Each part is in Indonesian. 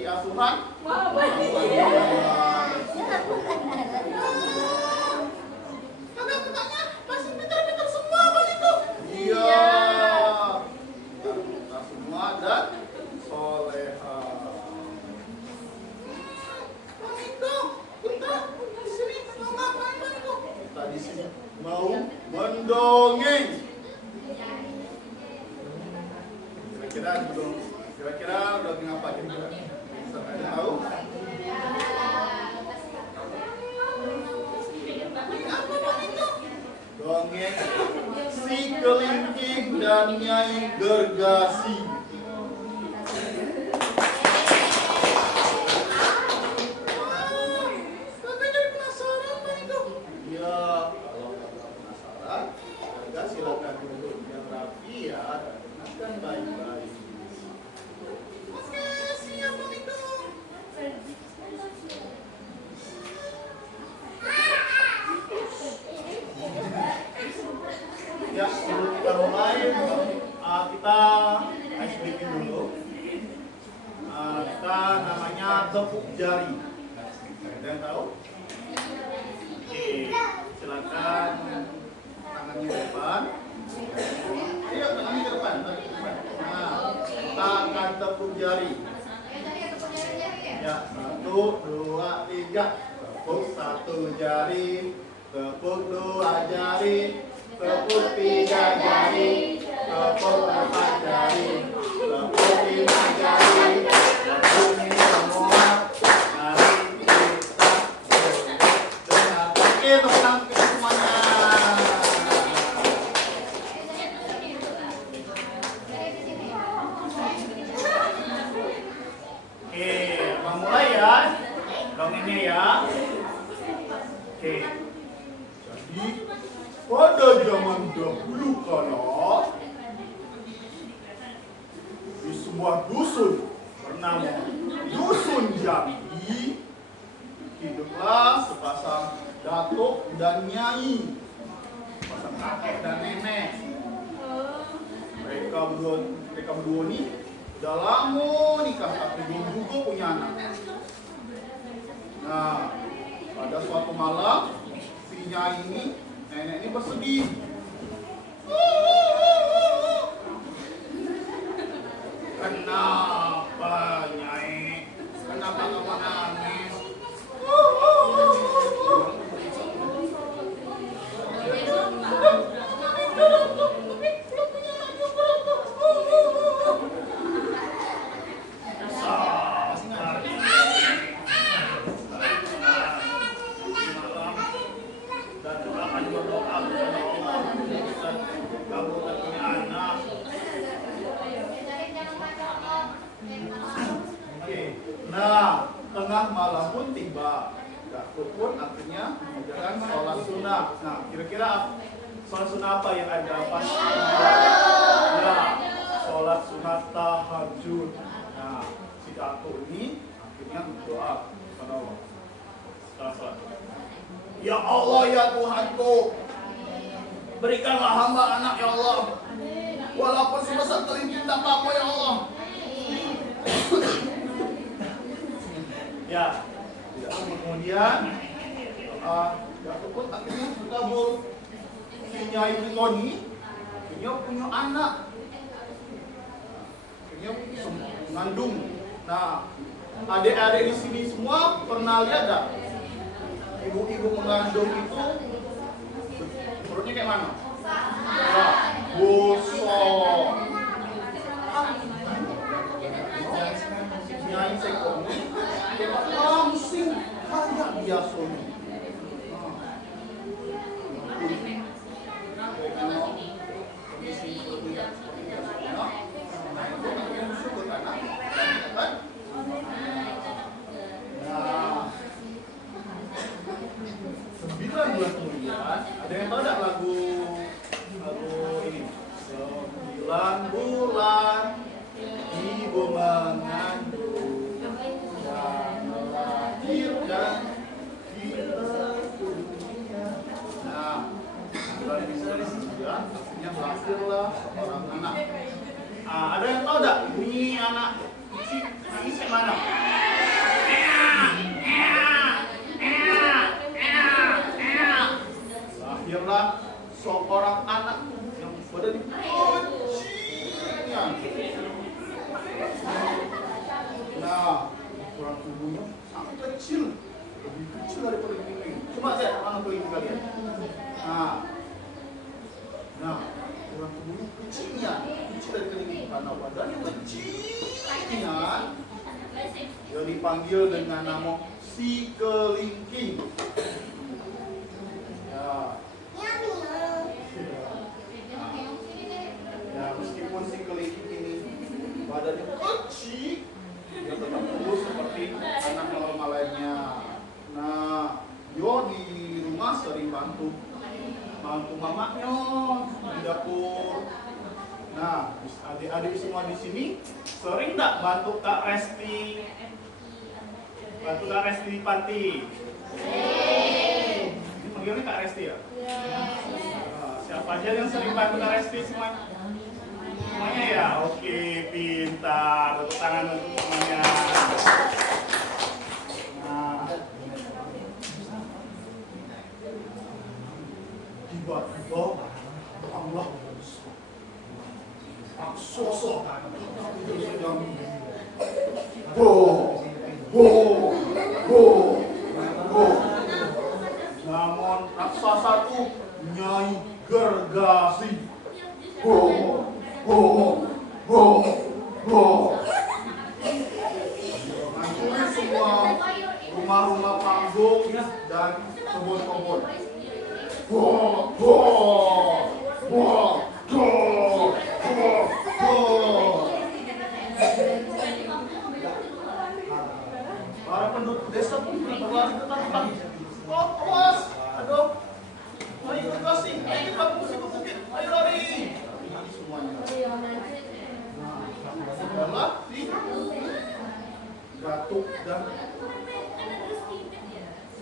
panti asuhan. Kakak-kakaknya masih pintar-pintar semua Bang itu. Iya. Pintar semua dan soleha. Bang itu, kita di sini mau ngapain Bang itu? Kita di sini mau mendongeng. Kira-kira udah ngapa kira-kira? Ada tahu? Apa Bang itu? Dongeng si kelingking dan Nyai Gergasi. Kakak jadi penasaran Bang itu? Iya, kalau kakak penasaran, kakak silakan duduk yang rapi ya, dan baik-baik. Oke, siap Bang itu. Ya, sebelum kita mulai, kita ice breaking dulu. Kita namanya tepuk jari. Ada yang tahu? Oke, silakan tangannya ke depan. Ayo, tangannya ke depan. Nah, kita akan tepuk jari. Ya, 1, 2, 3. Tepuk 1 jari, tepuk 2 jari, tepuk 3 jari, tepuk 4 jari, tepuk 5 jari, tepuk ini semua. Mari kita oke, tepuk tangan kita semuanya. Oke, Bang mulai ya. Dongengnya ya. Oke. Jadi pada zaman dahulu kala di sebuah dusun bernama Dusun Jambi hiduplah sepasang datuk dan nyai, sepasang kakek dan nenek. Mereka berdua nih udah lama nikah tapi belum juga punya anak. Nah, pada suatu malam si nyai ini, nenek ini bersedih. Kenapa Nyai? Kenapa kamu nangis? Nah, tengah malam pun tiba. Datuk pun akhirnya mengerjakan sholat sunnah. Nah, kira-kira sholat sunnah apa yang ada pas? Ya, sholat sunnah tahajud. Nah, si Datuk ini akhirnya berdoa kepada Allah. Setelah sholat. Ya Allah ya Tuhanku, berikanlah hamba anak ya Allah. Walaupun sebesar terlinting tak apa-apa ya Allah. Ya, tidak lama kemudian Datuk pun akhirnya berkabul. Si Nyai Tony punya anak, akhirnya mengandung. Nah, adik-adik di sini semua pernah lihat tak? Ibu-ibu mengandung itu perutnya kayak mana? Ya, gosok. Nyai Sekoni langsung kayak biasanya. Nah, 9 bulan kemudian, ada yang tahu tak lagu ini? 9 bulan ibu mengandung dan melahirkan kita ke dunia. Nah, bulan dari 9 akhirnya lahirlah seorang anak. Ada yang tahu tak ini anak isi mana? Tulang tubuhnya sangat kecil, lebih kecil daripada kelingking. Coba lihat mana kelingking kalian. Nah, tulang tubuhnya kecilnya, kecil dari kelingking karena badannya kecilnya. Dia dipanggil dengan nama si kelingking. Ya, meskipun si kelingking ini badannya kecil, dia tetap tumbuh seperti anak normal lainnya. Nah, Yo di rumah sering bantu mamanya di dapur. Nah, adik-adik semua di sini sering nggak bantu Kak Resti? Bantu Kak Resti di panti? Ini panggilnya Kak Resti ya? Nah, siapa aja yang sering bantu Kak Resti semuanya? Semuanya ya? Oke, pintar. Tepuk tangan untuk semuanya. Nah, tiba-tiba Allah sosok itu sedang namun raksasa itu Nyai Gergasi hancurin semua rumah-rumah panggung dan kebun-kebun. Para penduduk desa pun berlari ketakutan. Awas, aduh, Nyai Gergasi, ayo kita mesti ke bukit, ayo lari. Semuanya. Adalah si Datuk dan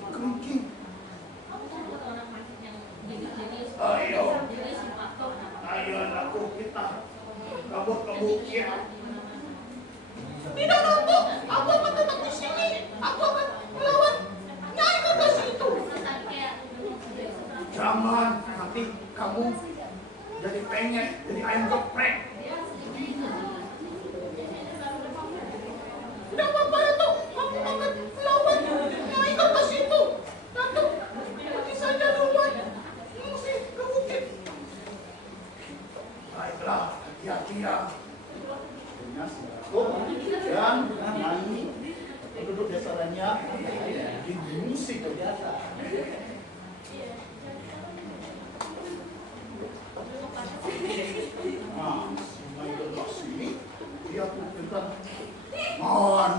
kelingking. Ayo anakku, kita kabur ke bukit. Tidak, Datuk, aku akan tetap di sini. Aku akan melawan Nyai Gergasi itu. Jangan, nanti kamu jadi penyet, jadi ayam geprek. Tidak apa-apa ya, Tok. Kamu akan melawan Nyai Gergasi itu. Datuk, pergi saja duluan. Mesti ke bukit. Baiklah, hati-hati ya. Dan nyanyi penduduk desa lainnya di musik biasa. Nah, Nyai Gergasi ini dia tunjukkan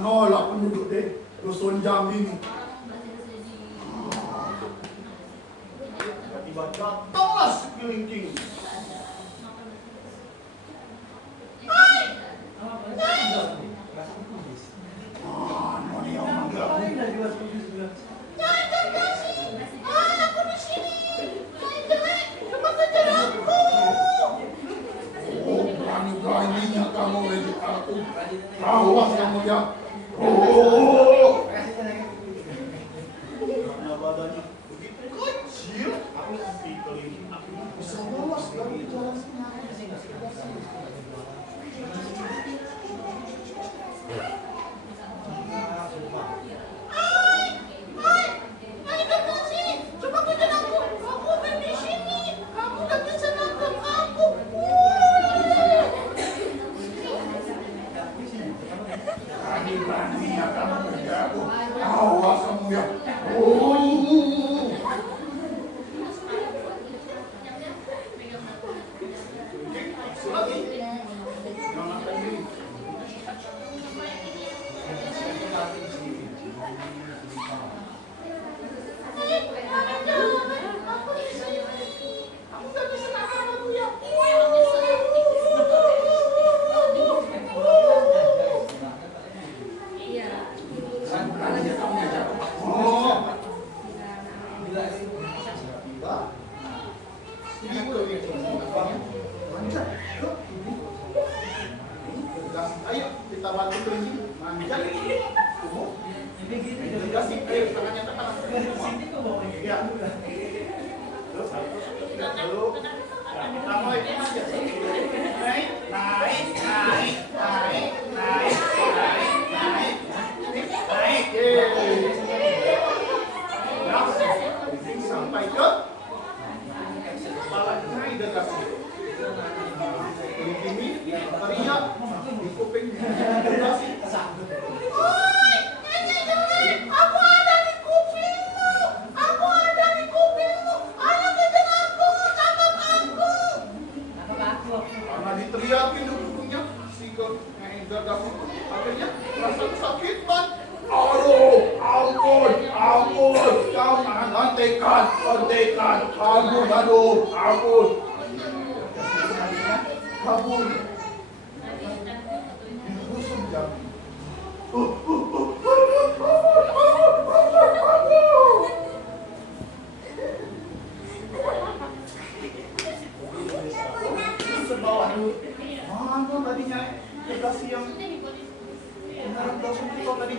nolak penduduk deh dusun Jambi ini. Tiba-tiba datanglah si kelingking. Beraninya kamu ngejek aku. Awas kamu ya. Karena badannya begitu kecil, aku si kelingking aku bisa lolos dari jalan sini. Beraninya kamu kerja aku. Awas kamu ya. Lagi. Jangan tadi. Ayo kita bantu kelingking manjat. Gergasi, ayo tangannya ke tangan. Ya. Terus satu, dulu. Kita mau itu aja. Naik. kesakitan. Aduh, ampun, jangan hentikan, ampun, ampun. Kabur. Busuk jam. Sebawah dulu. Mana tadinya dikasih yang benar langsung kita tadi.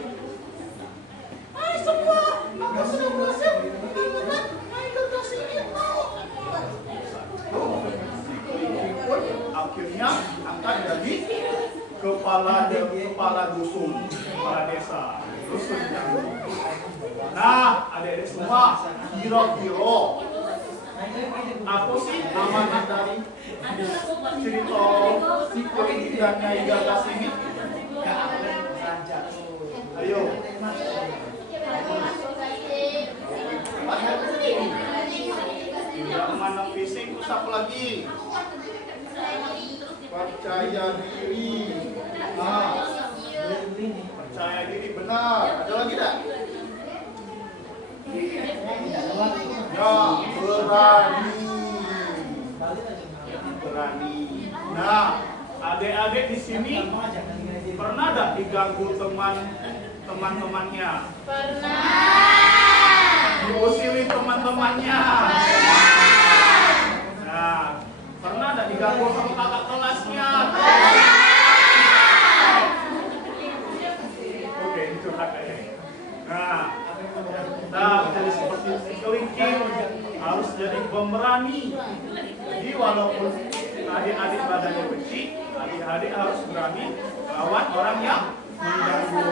Hai semua, makasih dosen. Ingat, hai kekasih itu. Akhirnya angkat jadi kepala dusun, kepala desa, dusun. Nah, adik-adik semua, kira-kira apa sih amanat dari cerita si Koin dan Nyai Gagas ini? Ayo. Tidak amanat fisik, terus apa lagi? Percaya diri. Nah, percaya diri benar. Ada lagi tak? Ya, berani. Nah, adik-adik di sini pernah tak diganggu teman-temannya? Pernah. Diusili teman-temannya? Nah, pernah tak diganggu sama kakak kelasnya? Oke, itu kakaknya. Nah, jadi seperti si kelingking harus jadi pemberani. Jadi walaupun adik-adik badannya kecil, adik-adik harus berani lawan orang yang mengganggu.